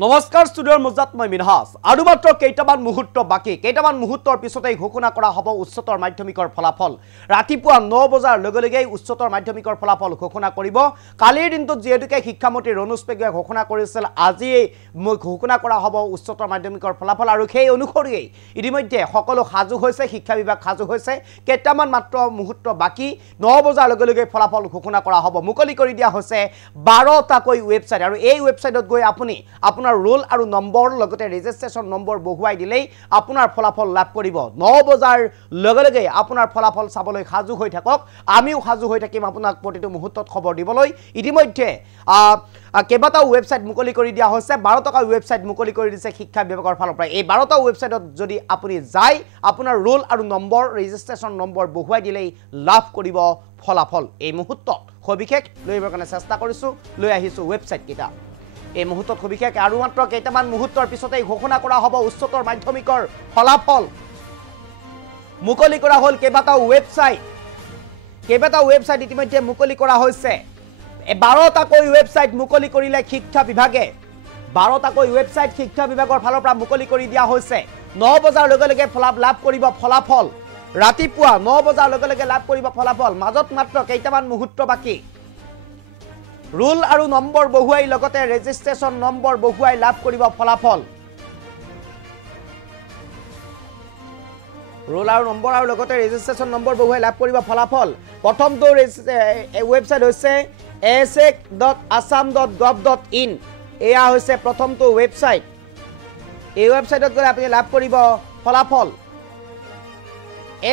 নমস্কাৰ ষ্টুডিঅ'ৰ মজাত মই মিনহাস আৰু মাত্ৰ কেইটামান মুহূৰ্ত বাকি কেইটামান মুহূৰ্তৰ পিছতেই ঘোষণা কৰা হ'ব উচ্চতৰ মাধ্যমিকৰ ফলাফল ৰাতিপুৱা 9 বজাৰ লগে উচ্চতৰ মাধ্যমিকৰ ফলাফল ঘোষণা কৰিব কালিৰ দিনটোত যেহেতুকে শিক্ষামন্ত্ৰী ৰণোজ পেগুৱে ঘোষণা কৰিছিল আজি ঘোষণা কৰা হ'ব উচ্চতৰ মাধ্যমিকৰ ফলাফল আৰু সেই অনুসৰি ইতিমধ্যে সকলো সাজু হৈছে শিক্ষা বিভাগ সাজু হৈছে কেইটামান মাত্ৰ মুহূৰ্ত বাকি 9 বজাৰ লগে ফলাফল ঘোষণা কৰা হ'ব মুকলি কৰি দিয়া হৈছে 12টাকৈ ৱেবছাইট আৰু এই ৱেবছাইটত গৈ আপুনি আপোনাৰ ৰোল আৰু নম্বৰ লগতে ৰেজিষ্ট্ৰেচন নম্বৰ বহুৱাই দিলেই আপোনাৰ ফলাফল লাভ কৰিব 9 বজাৰ লগে আপোনাৰ ফলাফল চাবলৈ সাজু হৈ থাকক আমিও সাজু হৈ থাকিম আপোনাক প্ৰতিটো মুহূৰ্তত খবৰ দিবলৈ ইতিমধ্যে কেইবাটাও ৱেবছাইট মুকলি কৰি দিয়া হৈছে 12 টকা ৱেবছাইট মুকলি কৰি দিছে শিক্ষা বিভাগৰ ফালৰ পৰা এই 12টা ৱেবছাইটত যদি আপুনি যায় আপোনাৰ ৰোল আৰু নম্বৰ ৰেজিষ্ট্ৰেচন নম্বৰ বহুৱাই দিলেই লাভ কৰিব ফলাফল এই মুহূৰ্তত সবিশেষ লৈবৰ কাৰণে চেষ্টা কৰিছো লৈ আহিছো ৱেবছাইট কেইটা এই মুহূৰ্তত সবিশেষ আৰু মাত্ৰ কেইটামান মুহূৰ্তৰ পিছতেই ঘোষণা কৰা হ'ব উচ্চতৰ মাধ্যমিকৰ ফলাফল মুকলি কৰা হ'ল কেইবাটাও ৱেবছাইট ইতিমধ্যে মুকলি কৰা হৈছে 12টাকৈ ৱেবছাইট মুকলি কৰিলে শিক্ষা বিভাগে 12টাকৈ ৱেবছাইট শিক্ষা বিভাগৰ ফালৰ পৰা মুকলি কৰি দিয়া হৈছে 9 বজাৰ লগে লাভ কৰিব ফলাফল ৰাতিপুৱা 9 বজাৰ লগে লাভ কৰিব ফলাফল মাজত মাত্ৰ কেইটামান মুহূৰ্ত বাকি ৰোল আৰু নম্বৰ বহুৱাই লগতে ৰেজিষ্ট্ৰেচন নম্বৰ বহুৱাই লাভ কৰিব ফলাফল ৰোল আৰু নম্বৰ আৰু লগতে ৰেজিষ্ট্ৰেচন নম্বৰ বহুৱাই লাভ কৰিব ফলাফল প্ৰথমটো ৱেবছাইট হৈছে asec.assam.gov.in এয়া হৈছে প্ৰথমটো ৱেবছাইট এই ৱেবছাইটত গৈ আপুনি লাভ কৰিব ফলাফল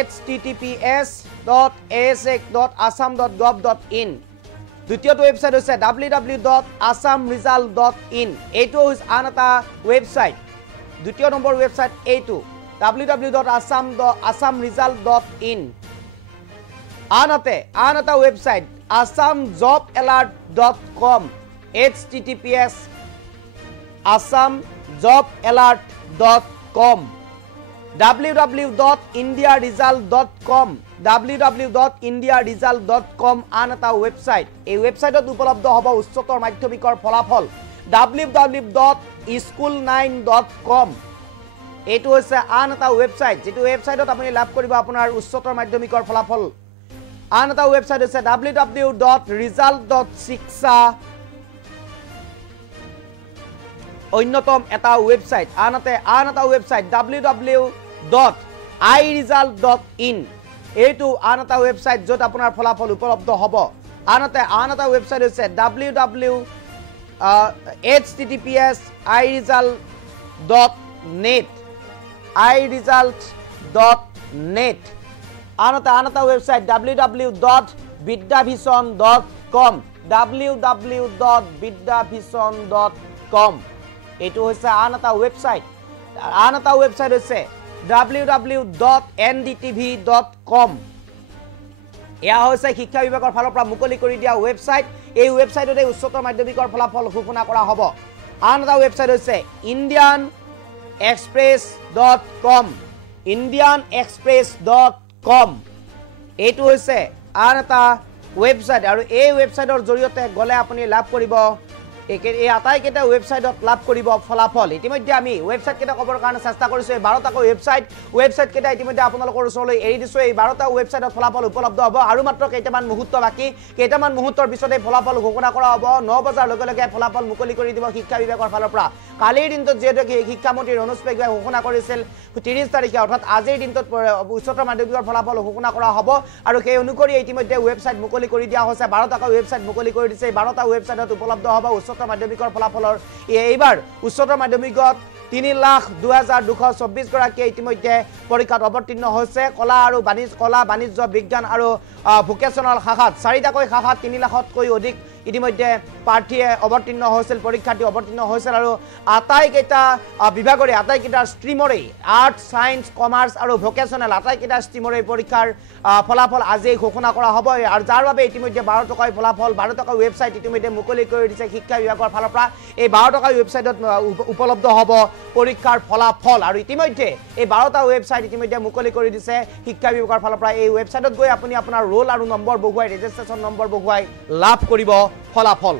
https://asec.assam.gov.in দ্বিতীয়টো ৱেবছাইট হৈছে www.assamresult.in এইটো হৈছে আন এটা ৱেবছাইট দ্বিতীয় নম্বৰ ৱেবছাইট এইটো www.assamresult.in আন এটা website assamjobalert.com https://assamjobalert.com www.indiaresult.com www.indiaresult.com আন এটা ৱেবছাইট এই ৱেবছাইটত উপলব্ধ হ'ব উচ্চতৰ মাধ্যমিকৰ ফলাফল www.school9.com এইটো হৈছে আন এটা ৱেবছাইট যেটো ৱেবছাইটত আপুনি লাভ কৰিব আপোনাৰ উচ্চতৰ মাধ্যমিকৰ ফলাফল আন এটা ৱেবছাইট হৈছে www.result.shiksha অন্যতম এটা ৱেবছাইট আন এটা ৱেবছাইট www.iresult.in এইটো আন এটা ৱেবছাইট যত আপোনাৰ ফলাফল উপলব্ধ হ'ব আন এটা ৱেবছাইট হৈছে https://iresult.net iresult.net আন এটা ৱেবছাইট www.vidyabhishon.com www.vidyabhishon.com এইটো হৈছে আন এটা ৱেবছাইট হৈছে www.ndtv.com এয়া হৈছে শিক্ষা বিভাগৰ ফালৰ পৰা মুকলি কৰি দিয়া ৱেবছাইট এই ৱেবছাইটতে উচ্চতৰ মাধ্যমিকৰ ফলাফল ঘোষণা কৰা হ'ব আন এটা ৱেবছাইট হৈছে indianexpress.com এইটো হৈছে আন এটা ৱেবছাইট আৰু এই ৱেবছাইটৰ জৰিয়তে গলে আপুনি লাভ কৰিব এই আটাইকেইটা ৱেবছাইটত লাভ কৰিব ফলাফল ইতিমধ্যে আমি ৱেবছাইট কেইটা কবৰ কাৰণে চেষ্টা কৰিছো এই 12টাকৈ ৱেবছাইট কেইটা ইতিমধ্যে আপোনালোকৰ ওচৰলৈ এৰি দিছো এই 12টা ৱেবছাইটত ফলাফল উপলব্ধ হ'ব আৰু মাত্ৰ কেইটামান মুহূৰ্ত বাকি কেইটামান মুহূৰ্তৰ পিছতে ফলাফল ঘোষণা কৰা হ'ব 9 বজাৰ লগে ফলাফল মুকলি কৰি দিব শিক্ষা বিভাগৰ ফালৰ পৰা কালিৰ দিনটোত যেহেতু শিক্ষামন্ত্ৰী ৰণোজ পেগুৱে ঘোষণা কৰিছিল 30 তাৰিখে অৰ্থাৎ আজিৰ দিনটোত উচ্চতৰ মাধ্যমিকৰ ফলাফল ঘোষণা কৰা হ'ব আৰু সেই অনুসৰি ইতিমধ্যে ৱেবছাইট মুকলি কৰি দিয়া হৈছে 12টাকৈ ৱেবছাইট মুকলি কৰি দিছে এই 12টা ৱেবছাইটত উপলব্ধ হ'ব উচ্চতৰ মাধ্যমিকৰ ফলাফলৰ এইবাৰ উচ্চতৰ মাধ্যমিকত 3,02,224 গৰাকী ইতিমধ্যে পৰীক্ষাত অৱতীৰ্ণ হৈছে কলা বাণিজ্য বিজ্ঞান আৰু ভোকেশনাল শাখাত 4টাকৈ শাখাত 3 লাখতকৈ অধিক ইতিমধ্যে প্ৰাৰ্থীয়ে অৱতীৰ্ণ হৈছিল পৰীক্ষাৰ্থী অৱতীৰ্ণ হৈছিল আৰু আটাইকেইটা বিভাগৰে আটাইকেইটা ষ্ট্ৰীমৰে আৰ্টছ সায়েন্স কমাৰ্চ আৰু ভোকেশনাল আটাইকেইটা ষ্ট্ৰীমৰে পৰীক্ষাৰ ফলাফল আজি ঘোষণা কৰা হ'ব আৰু যাৰ বাবে ইতিমধ্যে 12 টকাৰ ফলাফল 12 টকাৰ ৱেবছাইট ইতিমধ্যে মুকলি কৰি দিছে শিক্ষা বিভাগৰ ফালৰ পৰা এই 12 টকাৰ ৱেবছাইটত উপলব্ধ হ'ব পৰীক্ষাৰ ফলাফল আৰু ইতিমধ্যে এই 12টা ৱেবছাইট ইতিমধ্যে মুকলি কৰি দিছে শিক্ষা বিভাগৰ ফালৰ পৰা এই ৱেবছাইটত গৈ আপুনি আপোনাৰ ৰোল আৰু নম্বৰ বহুৱাই ৰেজিষ্ট্ৰেচন নম্বৰ বহুৱাই লাভ কৰিব ফলাফল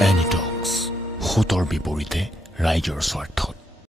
এনিটক্স, সোঁতৰ বিপৰীতে ৰাইজৰ স্বাৰ্থত।